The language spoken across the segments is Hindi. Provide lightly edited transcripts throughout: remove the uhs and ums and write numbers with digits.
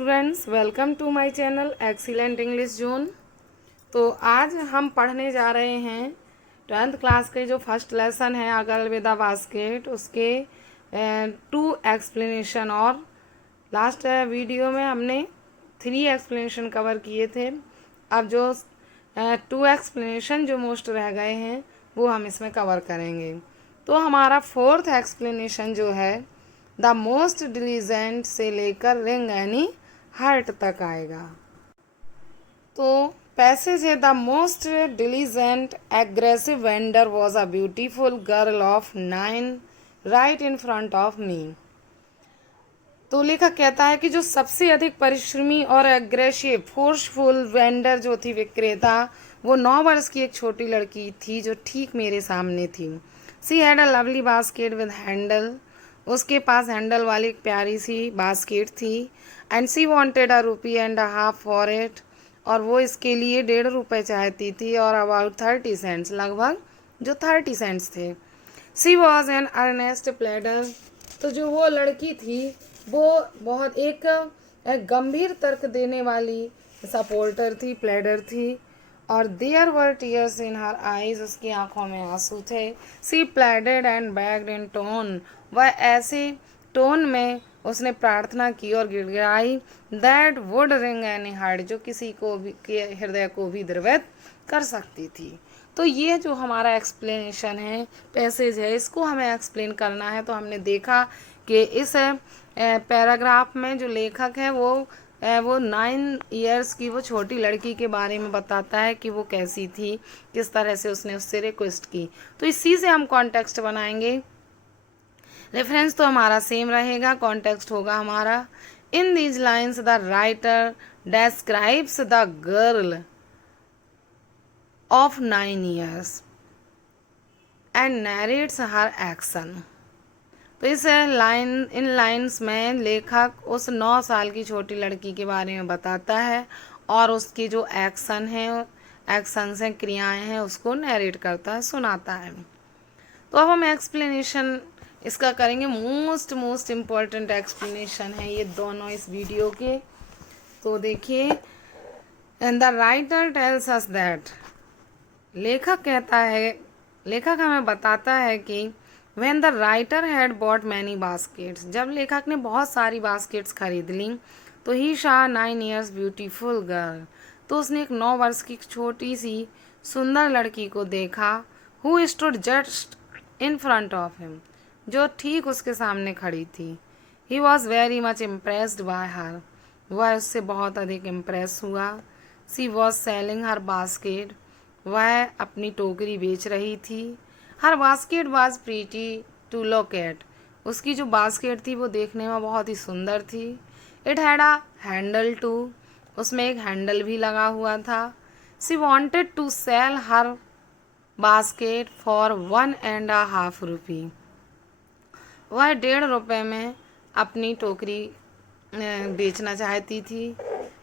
Students, welcome to my channel excellent English zone. तो आज हम पढ़ने जा रहे हैं 12th क्लास के जो फर्स्ट लेसन है अगर विद द बास्केट, उसके 2 एक्सप्लेनेशन। और लास्ट वीडियो में हमने 3 एक्सप्लेनेशन कवर किए थे। अब जो 2 एक्सप्लेनेशन जो मोस्ट रह गए हैं वो हम इसमें कवर करेंगे। तो हमारा 4th एक्सप्लेनेशन जो है द मोस्ट डिलीजेंट से लेकर रिंग एनी हार्ट तक आएगा। तो पैसेज है the most diligent aggressive vendor was a beautiful girl of 9 right in front of me. तो लेखक कहता है कि जो सबसे अधिक परिश्रमी और एग्रेसिव फोर्सफुल वेंडर जो थी, विक्रेता, वो 9 वर्ष की एक छोटी लड़की थी जो ठीक मेरे सामने थी। She had a lovely basket with handle. उसके पास हैंडल वाली एक प्यारी सी बास्केट थी। And she wanted ₹1.50 for it. और वो इसके लिए ₹1.50 चाहती थी और अबाउट 30 सेंट्स, लगभग जो 30 सेंट्स थे। She was an Ernest प्लेडर। तो जो वो लड़की थी वो बहुत एक गंभीर तर्क देने वाली सपोर्टर थी, प्लेडर थी। और there were tears in her eyes. उसकी आंखों में आंसू थे। She pleaded and begged in tone. वह ऐसे टोन में उसने प्रार्थना की और गिड़गिड़ाई that would ring any heart, जो किसी को भी के हृदय को भी द्रवित कर सकती थी। तो ये जो हमारा एक्सप्लेनेशन है, पैसेज है, इसको हमें एक्सप्लेन करना है। तो हमने देखा कि इस पैराग्राफ में जो लेखक है वो 9 इयर्स की वो छोटी लड़की के बारे में बताता है कि वो कैसी थी, किस तरह से उसने उससे रिक्वेस्ट की। तो इसी से हम कॉन्टेक्स्ट बनाएंगे। रेफरेंस तो हमारा सेम रहेगा, कॉन्टेक्स्ट होगा हमारा इन these lines the writer describes the girl of 9 years and narrates her action. तो इन लाइन्स में लेखक उस 9 साल की छोटी लड़की के बारे में बताता है और उसकी जो एक्शन है, एक्शंस हैं, क्रियाएं हैं, उसको नरेट करता है, सुनाता है। तो अब हम एक्सप्लेनेशन इसका करेंगे। मोस्ट इम्पॉर्टेंट एक्सप्लेनेशन है ये दोनों इस वीडियो के। तो देखिए, and the writer tells us that, लेखक हमें बताता है कि when the writer had bought many baskets, जब लेखक ने बहुत सारी बास्केट्स खरीद ली, तो ही saw 9 years beautiful girl, तो उसने एक 9 वर्ष की छोटी सी सुंदर लड़की को देखा, who stood just in front of him, जो ठीक उसके सामने खड़ी थी। he was very much impressed by her, वह उससे बहुत अधिक इम्प्रेस हुआ। she was selling her basket, वह अपनी टोकरी बेच रही थी। Her basket was pretty to look at, उसकी जो बास्केट थी वो देखने में बहुत ही सुंदर थी। It had a handle too, उसमें एक हैंडल भी लगा हुआ था। She wanted to sell her basket for ₹1.50, वह ₹1.50 में अपनी टोकरी बेचना चाहती थी।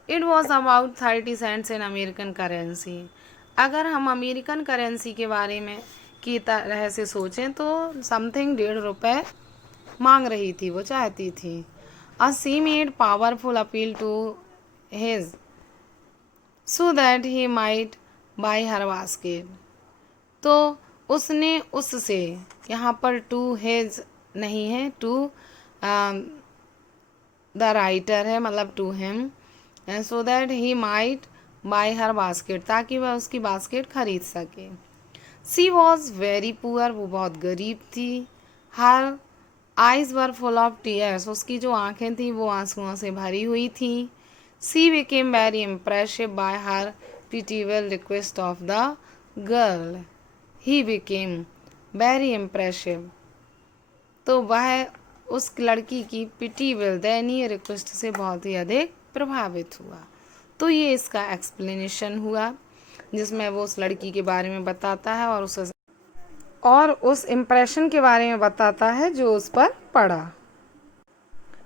It was about 30 cents in American currency. अगर हम अमेरिकन करेंसी के बारे में की तरह से सोचें तो समथिंग ₹1.50 मांग रही थी, वो चाहती थी। A she made powerful appeal to his so that he might buy her basket. तो उसने उससे, यहाँ पर टू हिज नहीं है, टू द राइटर है, मतलब to him, so that he might buy her basket, ताकि वह उसकी बास्केट खरीद सके। सी वॉज वेरी पुअर, वो बहुत गरीब थी। Her eyes were full of tears, उसकी जो आंखें थी वो आंसुओं से भरी हुई थी। She became very impressive by her pitiful request of the girl. He became very impressive, तो वह उस लड़की की पिटीवल दयनीय रिक्वेस्ट से बहुत ही अधिक प्रभावित हुआ। तो ये इसका एक्सप्लेनेशन हुआ जिसमें वो उस लड़की के बारे में बताता है और उस इम्प्रेशन के बारे में बताता है जो उस पर पड़ा।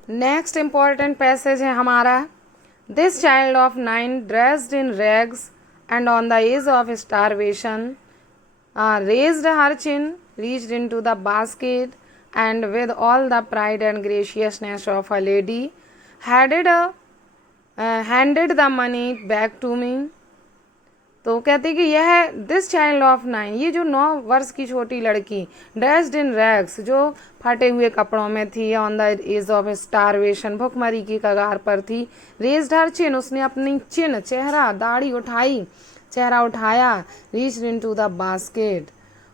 नेक्स्ट इम्पॉर्टेंट पैसेज है हमारा, this child of 9 dressed in rags and on the edge of starvation raised her chin, reached into the basket and with all the pride and graciousness of a lady headed a handed the money back to me. तो कहते कि यह दिस चाइल्ड ऑफ 9, ये जो 9 वर्ष की छोटी लड़की, ड्रेस्ड इन रैग्स, जो फटे हुए कपड़ों में थी, on the edge of starvation, भुखमरी की कगार पर थी, रेज्ड हर चिन, उसने अपनी चिन, चेहरा, दाढ़ी उठाई, चेहरा उठाया, रीच्ड इनटू द बास्केट,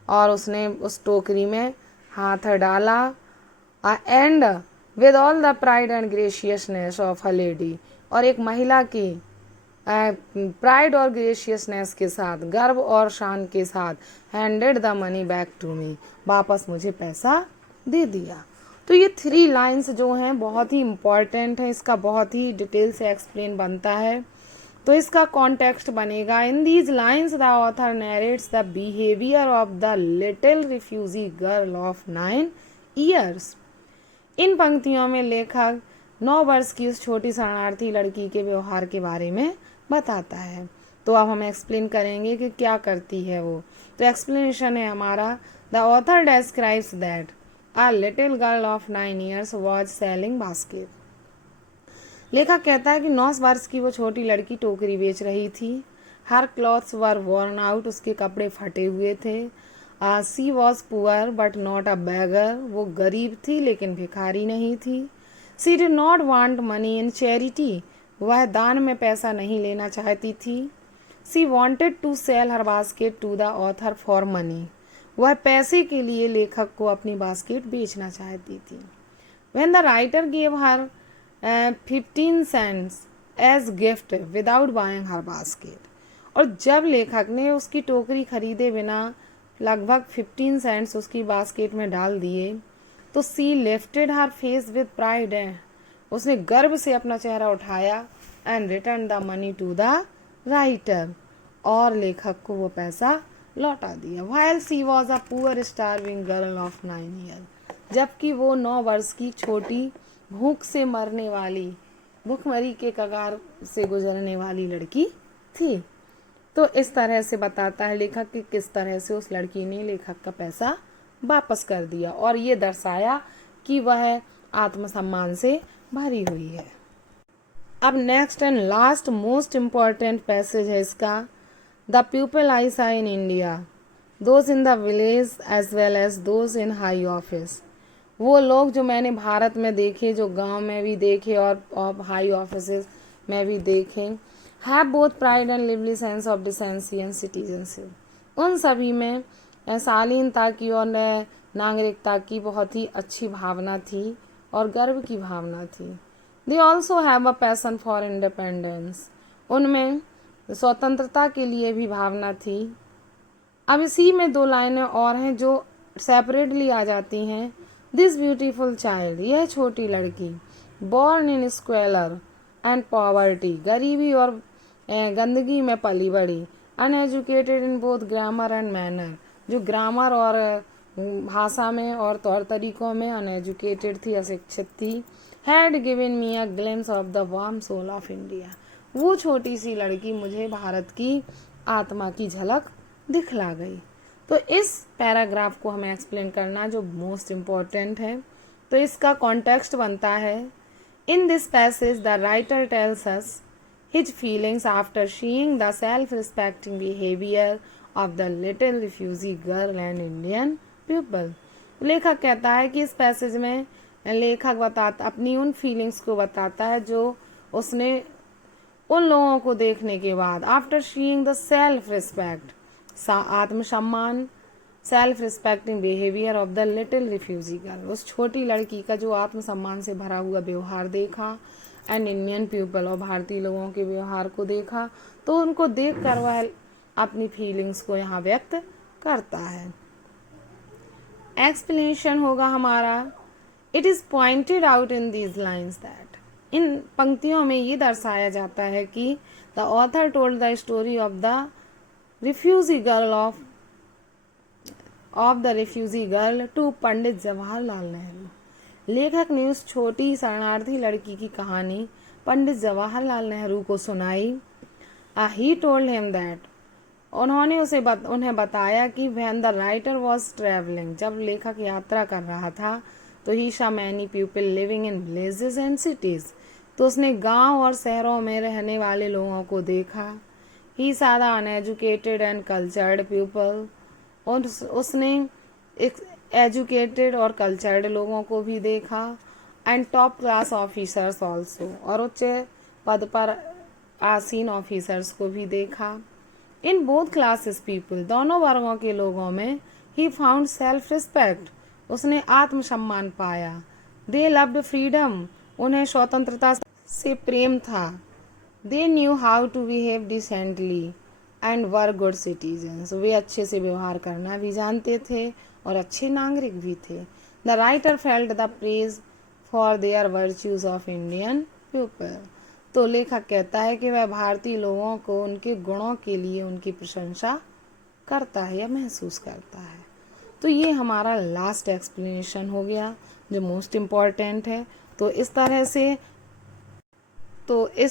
और उसने उस टोकरी में हाथ डाला, and with all the pride and graciousness of a lady, और एक महिला की प्राइड और ग्रेशियसनेस के साथ, गर्व और शान के साथ, handed the money back to me, वापस मुझे पैसा दे दिया। तो ये 3 लाइन्स जो हैं बहुत ही इम्पॉर्टेंट है, इसका बहुत ही डिटेल से एक्सप्लेन बनता है। तो इसका कॉन्टेक्स्ट बनेगा, in these lines the author narrates the behaviour of the little refugee girl of 9 years. इन पंक्तियों में लेखक 9 वर्ष की उस छोटी शरणार्थी लड़की के व्यवहार के बारे में बताता है। तो अब हम एक्सप्लेन करेंगे कि क्या करती है वो। तो एक्सप्लेनेशन है हमारा, the author describes that a little girl of 9 years was selling basket. लेखक कहता है कि 9 वर्ष की वो छोटी लड़की टोकरी बेच रही थी। Her clothes were worn out, उसके कपड़े फटे हुए थे। She was poor but not a beggar, वो गरीब थी लेकिन भिखारी नहीं थी। She did not want money in charity, वह दान में पैसा नहीं लेना चाहती थी। She wanted to sell her basket to the author for money, वह पैसे के लिए लेखक को अपनी बास्केट बेचना चाहती थी। When the writer gave her 15 cents as gift without buying her basket, और जब लेखक ने उसकी टोकरी खरीदे बिना लगभग 15 cents उसकी बास्केट में डाल दिए, तो she lifted her face with pride, उसने गर्व से अपना चेहरा उठाया, and return the money to the writer, और लेखक को वो पैसा लौटा दिया। While she was a poor starving girl of 9 year, जबकि वो 9 वर्ष की छोटी भूख से मरने वाली, भूखमरी के कगार से गुजरने वाली लड़की थी। तो इस तरह से बताता है लेखक कि किस तरह से उस लड़की ने लेखक का पैसा वापस कर दिया, और ये दर्शाया कि वह आत्मसम्मान से भरी हुई है। अब next and last most important passage है इसका, the people I saw in India, those in the village as well as those in high office, वो लोग जो मैंने भारत में देखे, जो गांव में भी देखे और हाई ऑफिस में भी देखे, have both pride and lively sense of decency and citizenship, उन सभी में शालीनता की और नागरिकता की बहुत ही अच्छी भावना थी और गर्व की भावना थी। They also have a passion for independence, उनमें स्वतंत्रता के लिए भी भावना थी। अब इसी में 2 लाइनें और हैं जो सेपरेटली आ जाती हैं। दिस ब्यूटीफुल चाइल्ड, यह छोटी लड़की, बॉर्न इन स्क्वेलर एंड पॉवर्टी, गरीबी और गंदगी में पली बड़ी, uneducated in both grammar and manner, जो ग्रामर और भाषा में और तौर तरीकों में अनएजुकेटेड थी, अशिक्षित थी। Had given me a glimpse of the warm soul of India, वो छोटी सी लड़की मुझे भारत की आत्मा की झलक दिखला गई। तो इस पैराग्राफ को हमें एक्सप्लेन करना जो मोस्ट इम्पोर्टेंट है। तो इसका कॉन्टेक्स्ट बनता है, in this passage the writer tells us his feelings after seeing the self respecting behaviour of the little refugee girl and Indian people. लेखक कहता है कि इस पैसेज में लेखक बताता अपनी उन फीलिंग्स को बताता है जो उसने उन लोगों को देखने के बाद, after seeing the self respect, आत्मसम्मान, self respecting behaviour of the little refugee girl, उस छोटी लड़की का जो आत्मसम्मान से भरा हुआ व्यवहार देखा, एंड इंडियन पीपल, और भारतीय लोगों के व्यवहार को देखा, तो उनको देख कर वह अपनी फीलिंग्स को यहाँ व्यक्त करता है। एक्सप्लेनेशन होगा हमारा, it is pointed out in these lines that, इन पंक्तियों में ये दर्शाया जाता है कि the author told the story of the refugee girl of the refugee girl to Pandit Jawaharlal Nehru. लेखक ने उस छोटी शरणार्थी लड़की की कहानी पंडित जवाहरलाल नेहरू को सुनाई। ही टोल्ड हिम दैट, उन्होंने उन्हें बताया कि when the writer was travelling, जब लेखक यात्रा कर रहा था, तो ही सा many people living in villages and cities, तो उसने गांव और शहरों में रहने वाले लोगों को देखा। ही सादा अनएजुकेटेड एंड कल्चर्ड पीपल, और उसने एक एजुकेटेड और कल्चर्ड लोगों को भी देखा। And top class officers also, और उच्च पद पर आसीन ऑफिसर्स को भी देखा। इन बोथ क्लासेस पीपल, दोनों वर्गों के लोगों में, ही फाउंड सेल्फ रिस्पेक्ट, उसने आत्मसम्मान पाया। दे लव्ड फ्रीडम, उन्हें स्वतंत्रता से प्रेम था। They knew how to behave decently and were good citizens, वे अच्छे से व्यवहार करना भी जानते थे और अच्छे नागरिक भी थे। The writer felt the praise for their virtues of Indian people, तो लेखक कहता है कि वह भारतीय लोगों को उनके गुणों के लिए उनकी प्रशंसा करता है या महसूस करता है। तो ये हमारा लास्ट एक्सप्लेनेशन हो गया जो मोस्ट इम्पॉर्टेंट है। तो इस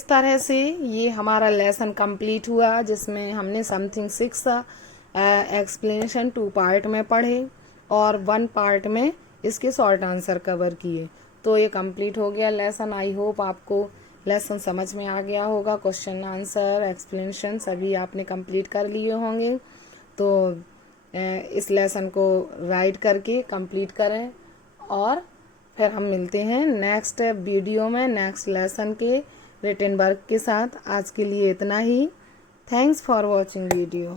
तरह से ये हमारा लेसन कंप्लीट हुआ, जिसमें हमने समथिंग 6 एक्सप्लेनेशन 2 पार्ट में पढ़े और 1 पार्ट में इसके शॉर्ट आंसर कवर किए। तो ये कंप्लीट हो गया लेसन। आई होप आपको लेसन समझ में आ गया होगा। क्वेश्चन आंसर एक्सप्लेनेशन सभी आपने कंप्लीट कर लिए होंगे। तो इस लेसन को राइट करके कंप्लीट करें और फिर हम मिलते हैं नेक्स्ट वीडियो में नेक्स्ट लेसन के रिटन वर्क के साथ। आज के लिए इतना ही। Thanks for watching video.